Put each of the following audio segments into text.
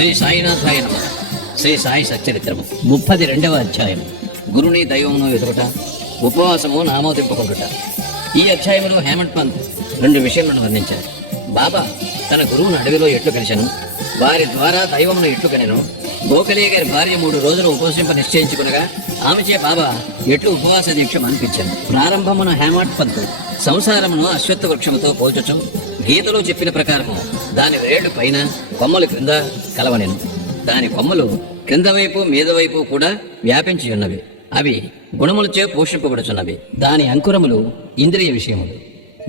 శ్రీ సాయినాథాయ నమ శ్రీ సాయి సచ్చరిత్రము. ముప్పది రెండవ అధ్యాయం గురుని దైవమును ఎదుగుట ఉపవాసము నామోదింపుకుంటుట ఈ అధ్యాయంలో హేమంత్ పంత్ రెండు విషయములను వర్ణించారు. బాబా తన గురువును అడవిలో ఎట్లు కలిశాను వారి ద్వారా దైవమును ఎట్లు కనెను? గోఖలే గారి భార్య మూడు రోజులు ఉపవసింప నిశ్చయించుకునగా ఆమెచే బాబా ఎట్లు ఉపవాస దీక్ష అనిపించాను ప్రారంభమున హేమంత్ పంత్ సంసారమును అశ్వత్థ వృక్షముతో పోల్చొచ్చు. గీతలో చెప్పిన ప్రకారము దాని వేళ్ళు పైన కొమ్మలు క్రింద కలవనెను. దాని కొమ్మలు క్రింద వైపు మీద వైపు కూడా వ్యాపించి ఉన్నవి. అవి గుణములచే పోషింపబడుచున్నవి. దాని అంకురములు ఇంద్రియ విషయములు.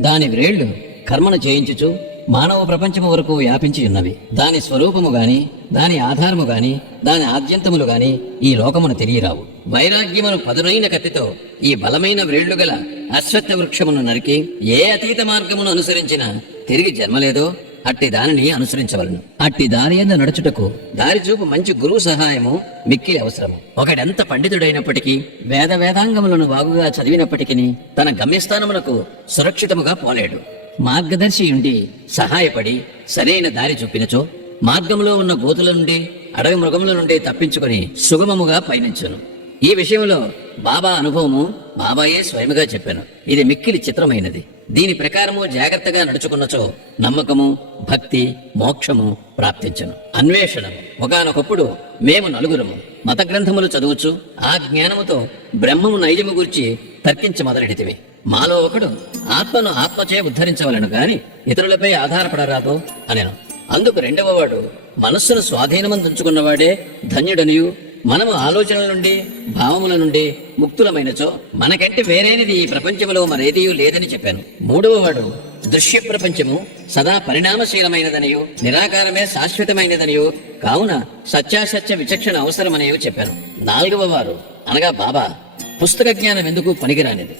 దాని వ్రేళ్ళు కర్మను చేయించుచు మానవ ప్రపంచము వరకు వ్యాపించి ఉన్నవి. దాని స్వరూపము గాని దాని ఆధారము గాని దాని ఆద్యంతములు గాని ఈ లోకమును తెలియరావు. వైరాగ్యమును పదునైన కత్తితో ఈ బలమైన వ్రేళ్ళు గల అశ్వత్థ వృక్షమును నరికి ఏ అతీత మార్గమును అనుసరించినా తిరిగి జన్మలేదో అట్టి దానిని అనుసరించవలను. అట్టి దారి ఎందు నడుచుటకు దారి చూపు మంచి గురువు సహాయము మిక్కిలి అవసరము. ఒకడెంత పండితుడైనప్పటికీ వేద వేదాంగములను బాగుగా చదివినప్పటికీ తన గమ్యస్థానమునకు సురక్షితముగా పోలేడు. మార్గదర్శి ఉండి సహాయపడి సరైన దారి చూపినచో మార్గంలో ఉన్న గోతుల నుండి అడవి మృగముల నుండి తప్పించుకొని సుగమముగా పయనించను. ఈ విషయంలో బాబా అనుభవము బాబాయే స్వయముగా చెప్పాను. ఇది మిక్కిలి చిత్రమైనది. దీని ప్రకారము జాగ్రత్తగా నడుచుకున్నచో నమ్మకము భక్తి మోక్షము ప్రాప్తించను. అన్వేషణము. ఒకనొకప్పుడు మేము నలుగురము మత గ్రంథములు చదువుచు ఆ జ్ఞానముతో బ్రహ్మము నైజము గురించి తర్కించ మొదలెడితివి మాలో ఒకడు ఆత్మను ఆత్మచే ఉద్ధరించవలను గాని ఇతరులపై ఆధారపడరాదు అనెను. అందుకు రెండవ వాడు మనస్సును స్వాధీనమందుంచుకున్నవాడే ధన్యుడనియు మనము ఆలోచనల నుండి భావముల నుండి ముక్తులమైనచో మనకంటే వేరేనిది ఈ ప్రపంచములో మరేదియూ లేదని చెప్పాను. మూడవ వాడు దృశ్య ప్రపంచము సదా పరిణామశీలమైనదనియు నిరాకారమే శాశ్వతమైనదనియు కావున సత్యాసత్య విచక్షణ అవసరమనియో చెప్పాను. నాలుగవ వారు అనగా బాబా పుస్తక జ్ఞానం ఎందుకు పనికిరానిది?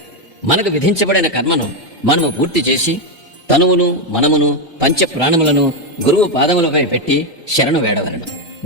మనకు విధించబడిన కర్మను మనము పూర్తి చేసి తనువును మనమును పంచ ప్రాణములను గురువు పాదములపై పెట్టి శరణు వేడవలను.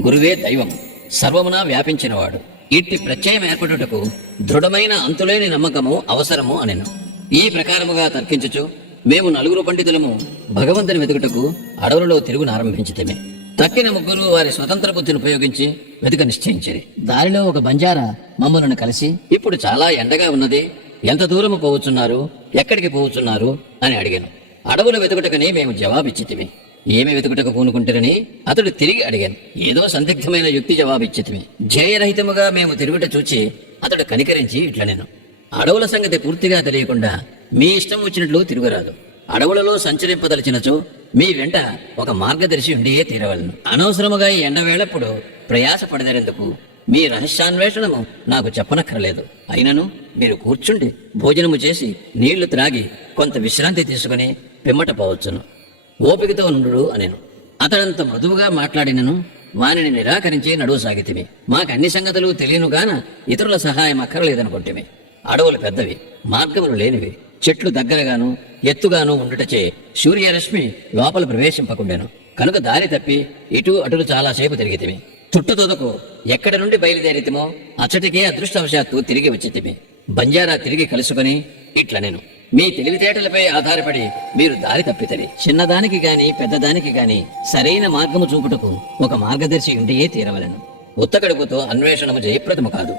గురువే దైవము. సర్వమునా వ్యాపించినవాడు. ఇట్టి ప్రత్యయం ఏర్పడుటకు దృఢమైన అంతులేని నమ్మకము అవసరము అనెను. ఈ ప్రకారముగా తర్కించుచు మేము నలుగురు పండితులము భగవంతుని వెతుకుటకు అడవులలో తిరుగును ఆరంభించితమే. తక్కిన ముగ్గురు వారి స్వతంత్ర బుద్ధిని ఉపయోగించి వెతుక నిశ్చయించిరి. దారిలో ఒక బంజారా మమ్మలను కలిసి ఇప్పుడు చాలా ఎండగా ఉన్నది ఎంత దూరము పోవచ్చున్నారు ఎక్కడికి పోవచ్చున్నారు? అని అడిగాను. అడవులు వెతుకుటకని మేము జవాబిచ్చితిమి. ఏమి వెతుకుటకు పూనుకుంటారని అతడు తిరిగి అడిగాను. ఏదో సందిగ్ధమైన యుక్తి జవాబిచ్చితమే. జయరహితముగా మేము తిరుగుట చూచి అతడు కనికరించి ఇట్లా నేను అడవుల సంగతి పూర్తిగా తెలియకుండా మీ ఇష్టం వచ్చినట్లు తిరుగురాదు. అడవులలో సంచరింపదలిచినచో మీ వెంట ఒక మార్గదర్శి ఉండియే తీరవలను. అనవసరముగా ఈ ఎండవేళప్పుడు ప్రయాస పడదరెందుకు మీ రహస్యాన్వేషణము నాకు చెప్పనక్కర్లేదు. అయినను మీరు కూర్చుండి భోజనము చేసి నీళ్ళు త్రాగి కొంత విశ్రాంతి తీసుకుని పిమ్మట పోవచ్చును. ఓపికతో నుండు అనేను. అతడంత మృదువుగా మాట్లాడినను వానిని నిరాకరించి నడువు సాగితిమి. మాకు అన్ని సంగతులు తెలియను గాన ఇతరుల సహాయం అక్కర్లేదనుకుంటేమి. అడవులు పెద్దవి మార్గములు లేనివి. చెట్లు దగ్గరగాను ఎత్తుగాను ఉండుటచే సూర్యరశ్మి లోపల ప్రవేశింపకుండాను. కనుక దారి తప్పి ఇటు అటులు చాలాసేపు తిరిగితిమి. చుట్టుతోదకు ఎక్కడి నుండి బయలుదేరితిమో అచ్చటికే అదృష్టవశాత్తు తిరిగి వచ్చితిమి. బంజారా తిరిగి కలుసుకొని ఇట్ల నేను మీ తెలివితేటలపై ఆధారపడి మీరు దారి తప్పితని చిన్నదానికి గాని పెద్దదానికి గాని సరైన మార్గము చూపుటకు ఒక మార్గదర్శి ఉండియే తీరవలను. ఉత్తకడుపుతో అన్వేషణము జయప్రదము కాదు.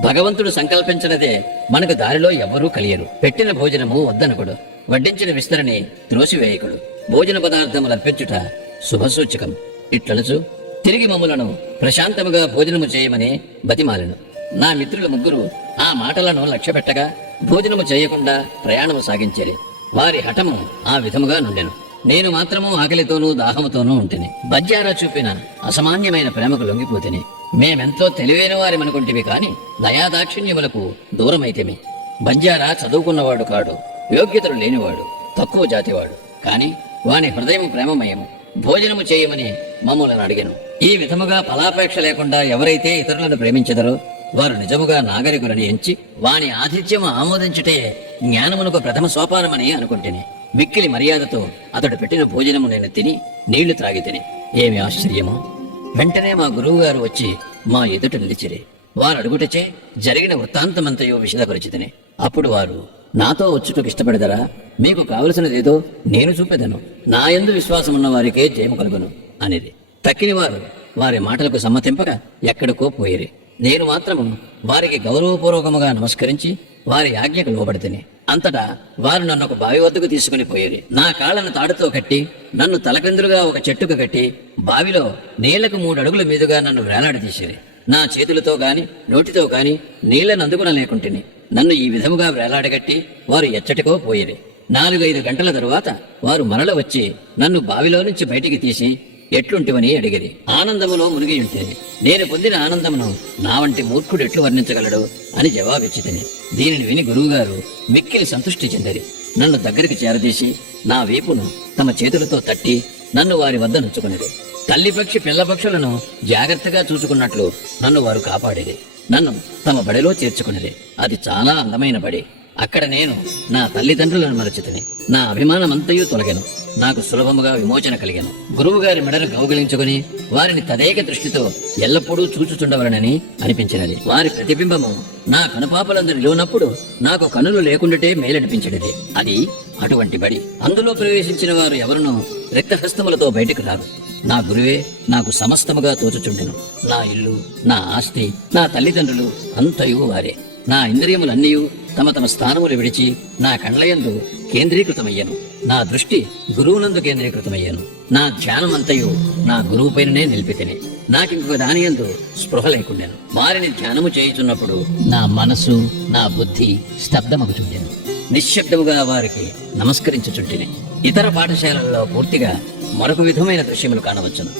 భగవంతుడు సంకల్పించినదే మనకు దారిలో ఎవ్వరూ కలియరు. పెట్టిన భోజనము వద్దనకుడు. వడ్డించిన విస్తరణి త్రోసివేయకుడు. భోజన పదార్థములు అర్పించుట శుభసూచకం. ఇట్లనుచు తిరిగి మమ్ములను ప్రశాంతముగా భోజనము చేయమని బతిమాలను. నా మిత్రుల ముగ్గురు ఆ మాటలను లక్ష్యపెట్టగా భోజనము చేయకుండా ప్రయాణము సాగించేది వారి హఠము ఆ విధముగా నుండెను. నేను మాత్రము ఆకలితోనూ దాహముతోనూ ఉంటిని. బజ్జారా చూపిన అసమాన్యమైన ప్రేమకు లొంగిపోతిని. మేమెంతో తెలివైన వారిమనుకుంటివి కాని దయాదాక్షిణ్యములకు దూరమైతేమి. బజ్జారా చదువుకున్నవాడు కాడు యోగ్యతలు లేనివాడు తక్కువ జాతివాడు. కాని వాని హృదయం ప్రేమమయము. భోజనము చేయమని మమ్మలను అడిగాను. ఈ విధముగా ఫలాపేక్ష లేకుండా ఎవరైతే ఇతరులను ప్రేమించదరో వారు నిజముగా నాగరికులని ఎంచి వాని ఆతిథ్యము ఆమోదించుటే జ్ఞానమునకు ప్రథమ సోపానమని అనుకుంటేనే. మిక్కిలి మర్యాదతో అతడు పెట్టిన భోజనము నేను తిని నీళ్ళు త్రాగి తిని ఏమి ఆశ్చర్యమో? వెంటనే మా గురువు గారు వచ్చి మా ఎదుట నిలిచిరి. వారు అడుగుటచే జరిగిన వృత్తాంతమంతయో విషదపరిచితిని. అప్పుడు వారు నాతో వచ్చుటకు ఇష్టపడదరా? మీకు కావలసినదేదో నేను చూపెదను. నా ఎందు విశ్వాసం ఉన్న వారికే జయము కలుగును అనేది తక్కిన వారు వారి మాటలకు సమ్మతింపక ఎక్కడికో పోయిరి. నేను మాత్రము వారికి గౌరవపూర్వకముగా నమస్కరించి వారి ఆజ్ఞకు లోబడితిని. అంతటా వారు నన్ను ఒక బావి వద్దకు తీసుకుని పోయేది నా కాళ్ళను తాడుతో కట్టి నన్ను తలకిందులుగా ఒక చెట్టుకు కట్టి బావిలో నీళ్ళకు మూడు అడుగుల మీదుగా నన్ను వేలాడదీసేది నా చేతులతో గాని నోటితో గాని నీళ్ళను అందుకున లేకుంటుని. నన్ను ఈ విధముగా వేలాడగట్టి వారు ఎచ్చటికో పోయేది నాలుగైదు గంటల తరువాత వారు మరల వచ్చి నన్ను బావిలో నుంచి బయటికి తీసి ఎట్లుంటివని అడిగిరి ఆనందములో మునిగి ఉంటేది నేను పొందిన ఆనందమును నా వంటి మూర్ఖుడు ఎట్లు వర్ణించగలడు అని జవాబిచ్చి తిని దీనిని విని గురువుగారు మిక్కిలి సంతృష్టి చెందరి. నన్ను దగ్గరికి చేరదీసి నా వీపును తమ చేతులతో తట్టి నన్ను వారి వద్ద నుంచుకునేది తల్లి పక్షి పిల్ల పక్షులను జాగ్రత్తగా చూసుకున్నట్లు నన్ను వారు కాపాడేది నన్ను తమ బడిలో చేర్చుకునేది అది చాలా అందమైన బడి. అక్కడ నేను నా తల్లిదండ్రులను మరచితిని. నా అభిమానమంతయు తొలగెను. నాకు సులభముగా విమోచన కలిగాను. గురువు గారి మెడలు గౌగలించుకుని వారిని తదేక దృష్టితో ఎల్లప్పుడూ చూచుచుండవలనని అనిపించినది. వారి ప్రతిబింబము నా కనుపాపలందు నిలువనప్పుడు నాకు కనులు లేకుండాటే మేలనిపించినది. అది అటువంటి బడి. అందులో ప్రవేశించిన వారు ఎవరునూ రిక్తహస్తములతో బయటకు రారు. నా గురువే నాకు సమస్తముగా తోచుచుండెను. నా ఇల్లు నా ఆస్తి నా తల్లిదండ్రులు అంతయు వారే. నా ఇంద్రియములన్నీ తమ తమ స్థానములు విడిచి నా కండ్లయందు కేంద్రీకృతమయ్యాను. నా దృష్టి గురువునందు కేంద్రీకృతమయ్యాను. నా ధ్యానమంతయు నా గురువు పైననే నిలిపితేనే. నాకింకొక దానియందు స్పృహ లేకుండాను. వారిని ధ్యానము చేయుచున్నప్పుడు నా మనసు నా బుద్ధి స్తబ్దమగుచుండెను నిశ్శబ్దముగా వారికి నమస్కరించుచుంటిని. ఇతర పాఠశాలల్లో పూర్తిగా మరొక విధమైన దృశ్యములు కానవచ్చును.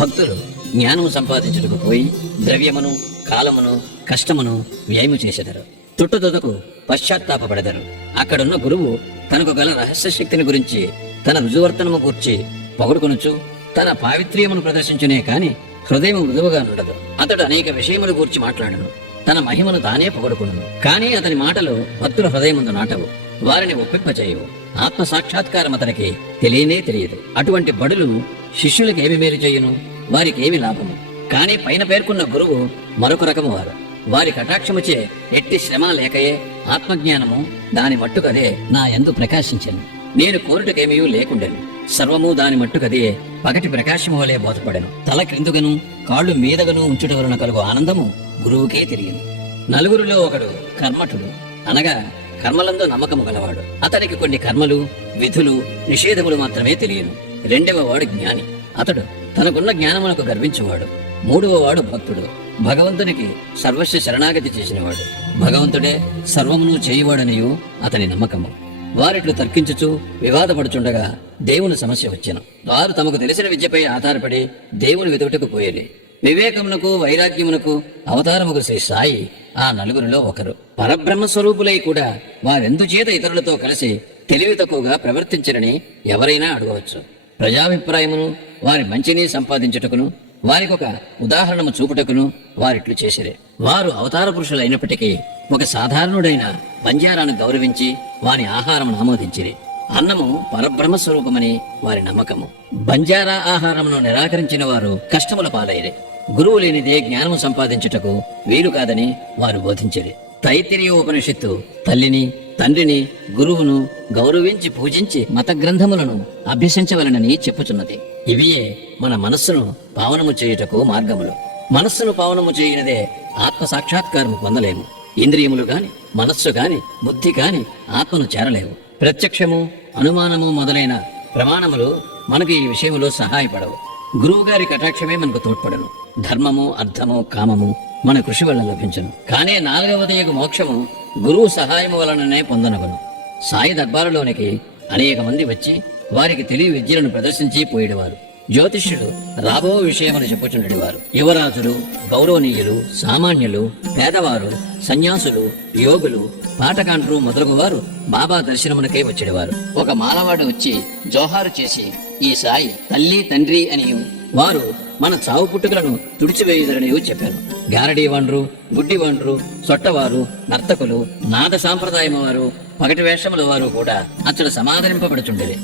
భక్తులు జ్ఞానము సంపాదించుటకు పోయి ద్రవ్యమును కాలమును కష్టమును వ్యయము చేసెదరు. తుట్టుదొదకు పశ్చాత్తాపడెదరు అక్కడున్న గురువు తనకు గల రహస్య శక్తిని గురించి తన రుజువర్తనము గూర్చి పొగడుకొనుచు తన పావిత్ర్యమును ప్రదర్శించునే కాని హృదయం మృదువుగా ఉండదు అతడు అనేక విషయముల గూర్చి మాట్లాడను. తన మహిమను తానే పొగడుకును కానీ అతని మాటలు భక్తుల హృదయముందు నాటవు. వారిని ఒప్పింపచేయవు ఆత్మ సాక్షాత్కారం అతనికి తెలియనే తెలియదు. అటువంటి బడులు శిష్యులకు ఏమి మేలు చేయును? వారికి ఏమి లాభము? కానీ పైన పేర్కొన్న గురువు మరొక రకము వారు. వారి కటాక్షముచే ఎట్టి శ్రమ లేకయే ఆత్మజ్ఞానము దాని మట్టుకదే నా ఎందు ప్రకాశించను. నేను కోరుటకేమీ లేకుండెను. సర్వము దాని మట్టుకదే పగటి ప్రకాశము వలె బోధపడెను. తల క్రిందుగను కాళ్ళు మీదగను ఉంచుట వలన కలుగు ఆనందము గురువుకే తెలియను నలుగురిలో ఒకడు కర్మఠుడు అనగా కర్మలందు నమ్మకము గలవాడు. అతనికి కొన్ని కర్మలు విధులు నిషేధములు మాత్రమే తెలియను. రెండవ వాడు జ్ఞాని. అతడు తనకున్న జ్ఞానమునకు గర్వించువాడు. మూడవ వాడు భక్తుడు. భగవంతునికి సర్వస్వ శరణాగతి చేసినవాడు. భగవంతుడే సర్వమును చేయువాడనియు అతని నమ్మకము. వారిట్లు తర్కించుచు వివాదపడుచుండగా దేవుని సమస్య వచ్చెను. వారు తమకు తెలిసిన విద్యపై ఆధారపడి దేవుని వెతుకుటకు పోయేది. వివేకమునకు వైరాగ్యమునకు అవతారముకు శ్రీ సాయి ఆ నలుగురిలో ఒకరు. పరబ్రహ్మ స్వరూపులై కూడా వారెందుచేత ఇతరులతో కలిసి తెలివి తక్కువగా ప్రవర్తించరని ఎవరైనా అడగవచ్చు. ప్రజాభిప్రాయమును వారి మంచిని సంపాదించుటకును వారికి ఒక ఉదాహరణము చూపుటకును వారిట్లు చేసిరే. వారు అవతార పురుషులైనప్పటికీ ఒక సాధారణుడైన బంజారాను గౌరవించి వాని ఆహారం ఆమోదించిరి. అన్నము పరబ్రహ్మ స్వరూపమని వారి నమ్మకము. బంజారా ఆహారమును నిరాకరించిన వారు కష్టముల పాలైరే. గురువు లేనిదే జ్ఞానము సంపాదించుటకు వీలు కాదని వారు బోధించిరి. తైత్తిరీయ ఉపనిషత్తు తల్లిని తండ్రిని గురువును గౌరవించి పూజించి మత గ్రంథములను అభ్యసించవలనని చెప్పుచున్నది. ఇవియే మన మనస్సును పావనము చేయుటకు మార్గములు. మనస్సును పావనము చేయనిదే ఆత్మ సాక్షాత్కారము పొందలేము ఇంద్రియములు గాని మనస్సు గాని బుద్ధి గాని ఆత్మను చేరలేవు. ప్రత్యక్షము అనుమానము మొదలైన ప్రమాణములు మనకు ఈ విషయంలో సహాయపడవు. గురువు గారి కటాక్షమే మనకు తోడ్పడను. ధర్మము అర్థము కామము మన కృషి వల్ల లభించను. కానీ నాలుగవదయకు మోక్షము గురువు సహాయము వలననే పొందనవను సాయి దర్బారులోనికి అనేక మంది వచ్చి వారికి తెలివి విద్యలను ప్రదర్శించి పోయేవారు. జ్యోతిష్యుడు రాబో విషయమని చెప్పుచుండేవారు యువరాజులు గౌరవనీయులు సామాన్యులు పేదవారు సన్యాసులు యోగులు పాటకాండ్రు మొదలగు వారు బాబా దర్శనమునకై వచ్చేవారు ఒక మాలవాడు వచ్చి జోహారు చేసి ఈ సాయి తల్లి తండ్రి అని వారు మన చావు పుట్టుకలను తుడిచివేయుదరని చెప్పారు. గారడీ వండ్రు గుడ్డి వండ్రు సొట్టవారు నర్తకులు నాద సాంప్రదాయం వారు పగటి వేషముల వారు కూడా అతడు సమాదరింపబడుచుండేది.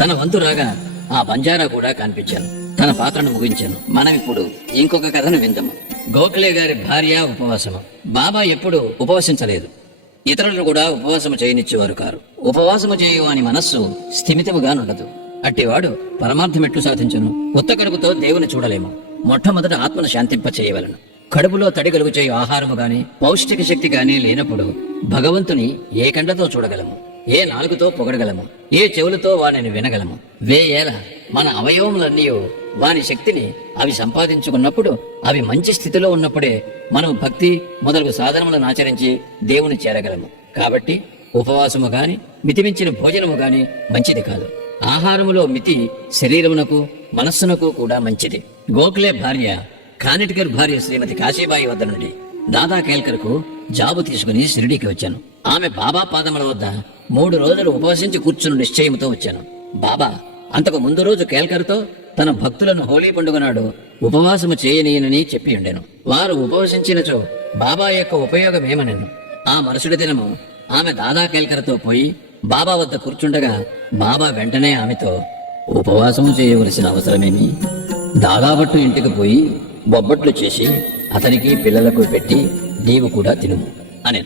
తన వంతు రాగా ఆ బంజారా కూడా కనిపించాను. తన పాత్రను ముగించాను. మనం ఇప్పుడు ఇంకొక కథను విందాము గోఖలే గారి భార్య ఉపవాసము. బాబా ఎప్పుడు ఉపవసించలేదు. ఇతరులు కూడా ఉపవాసము చేయనిచ్చేవారు కారు. ఉపవాసము చేయు అని మనస్సు స్థిమితముగా నుండదు. అట్టివాడు పరమార్థం ఎట్లు సాధించను. ఉత్త కడుపుతో దేవుని చూడలేము. మొట్టమొదట ఆత్మను శాంతింప చేయవలను కడుపులో తడి కలుగు చేయు ఆహారము గాని పౌష్టిక శక్తి గాని లేనప్పుడు భగవంతుని ఏ కండతో చూడగలము. ఏ నాలుగుతో పొగడగలము? ఏ చెవులతో వానిని వినగలము? వేయేల మన అవయవములన్నీ వాని శక్తిని అవి సంపాదించుకున్నప్పుడు అవి మంచి స్థితిలో ఉన్నప్పుడే మనం భక్తి మొదలగు సాధనములను ఆచరించి దేవుని చేరగలము. కాబట్టి ఉపవాసము గాని మితిమించిన భోజనము గాని మంచిది కాదు. ఆహారములో మితి శరీరమునకు మనస్సునకు కూడా మంచిది. గోఖలే భార్య కానిటికర్ భార్య శ్రీమతి కాశీబాయి వద్ద నుండి దాదా కేల్కర్కు జాబు తీసుకుని షిరిడీకి వచ్చాను. ఆమె బాబా పాదముల వద్ద మూడు రోజులు ఉపవసించి కూర్చుని నిశ్చయముతో వచ్చాను. బాబా అంతకు ముందు రోజు కేల్కర్తో తన భక్తులను హోలీ పండుగ నాడు ఉపవాసము చేయనీయనని చెప్పి ఉండెను. వారు ఉపవసించినచో బాబా యొక్క ఉపయోగం ఏమనెను? ఆ మరుసటి దినము ఆమె దాదా కేల్కర్తో పోయి బాబా వద్ద కూర్చుండగా బాబా వెంటనే ఆమెతో ఉపవాసము చేయవలసిన అవసరమేమి? దాదాపట్టు ఇంటికి పోయి బొబ్బట్లు చేసి అతనికి పిల్లలకు పెట్టి నీవు కూడా తినుము అని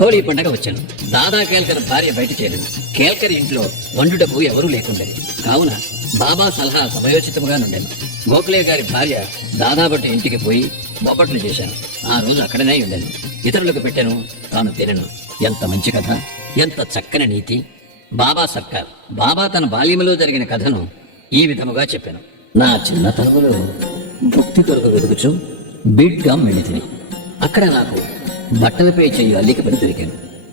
హోలీ పండగ వచ్చాను. దాదా కేల్కర్ భార్య బయట చేరింది. కేల్కర్ ఇంట్లో వండుటకు ఎవరూ లేకుండేది. కావున బాబా సలహా సమయోచితముగా నుండాను. గోఖలే గారి భార్య దాదాబట్టి ఇంటికి పోయి బొబ్బట్లు చేశాను. ఆ రోజు అక్కడనే ఉండాను. ఇతరులకు పెట్టాను తాను తినను. ఎంత మంచి కథ ఎంత చక్కని నీతి. బాబా సర్కార్ బాబా తన బాల్యములో జరిగిన కథను ఈ విధముగా చెప్పాను. నా చిన్నతనములో భక్తి కొరకు వెతుకుచు బిడ్గా మెళితిని అక్కడ నాకు బట్టలపై చెయ్యి అల్లిక పని దొరికాను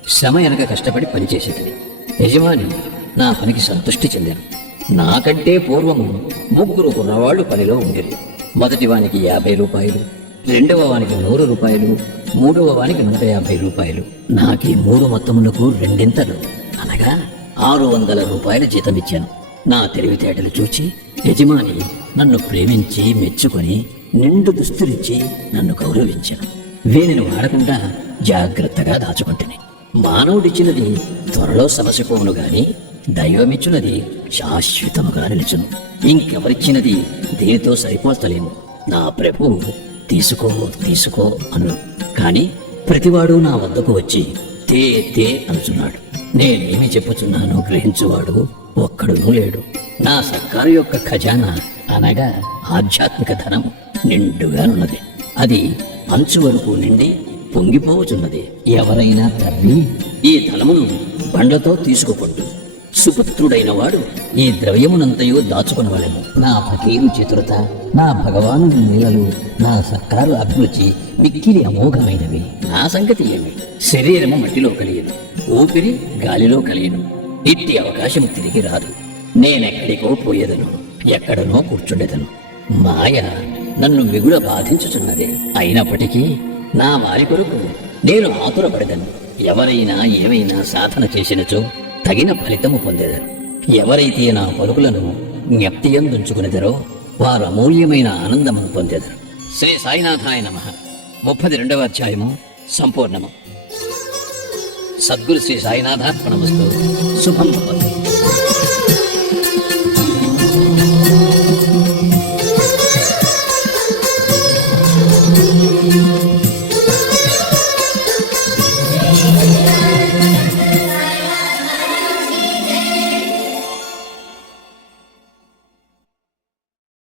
శ్రమ వెనక కష్టపడి పనిచేసేటది యజమాని నా పనికి సంతృష్టి చెందాను నాకంటే పూర్వము ముగ్గురు కుర్రవాళ్ళు పనిలో ఉండేది. మొదటి వానికి యాభై రూపాయలు రెండవ వానికి నూరు రూపాయలు మూడవ వానికి నూట యాభై రూపాయలు. నాకీ మూడు మొత్తములకు రెండింతలు. అనగా ఆరు వందల రూపాయల జీతమిచ్చాను నా తెలివితేటలు చూచి యజమాని నన్ను ప్రేమించి మెచ్చుకొని నిండు దుస్తులిచ్చి నన్ను గౌరవించాను. వీనిని వాడకుండా జాగ్రత్తగా దాచుకుంటుని. మానవుడిచ్చినది త్వరలో సమసిపోవును గాని దైవమిచ్చినది శాశ్వతముగా నిలుచును. ఇంకెవరిచ్చినది దీనితో సరిపోతలేము నా ప్రభు తీసుకో తీసుకో అను. కాని ప్రతివాడు నా వద్దకు వచ్చి తే తే అనుచున్నాడు. నేనేమి చెప్పుచున్నానో గ్రహించువాడు ఒక్కడునూ లేడు. నా సర్కారు యొక్క ఖజానా అనగా ఆధ్యాత్మిక ధనం నిండుగానున్నది. అది అంచు వరకు నిండి పొంగిపోవచున్నది ఎవరైనా తవ్వి ఈ ధనమును బండతో తీసుకుపొండు. సుపుత్రుడైన వాడు ఈ ద్రవ్యమునంతయు దాచుకొనవలెను. నా ఫకీరు చతురత నా భగవాను నీలలు నా సర్కారు అభిరుచి మిక్కిలి అమోఘమైనవి. నా సంగతి ఏమి? శరీరము మట్టిలో కలియను. ఊపిరి గాలిలో కలియను. ఇట్టి అవకాశం తిరిగి రాదు. నేనెక్కడికో పోయేదను ఎక్కడనో కూర్చుండేదను. మాయ నన్ను మిగుల బాధించుచున్నది. అయినప్పటికీ నా వారి కొరకు నేను ఆతురపడదను. ఎవరైనా ఏమైనా సాధన చేసినచో తగిన ఫలితము పొందేదరు. ఎవరైతే నా పలుకులను జ్ఞప్తియందుంచుకునేదరో వారు అమూల్యమైన ఆనందమును పొందేదరు. శ్రీ సాయినాథాయ నమ. ముప్పది రెండవ అధ్యాయము సంపూర్ణము. సద్గురు శ్రీ సాయినాథార్పణమస్తు. శుభం భవతు.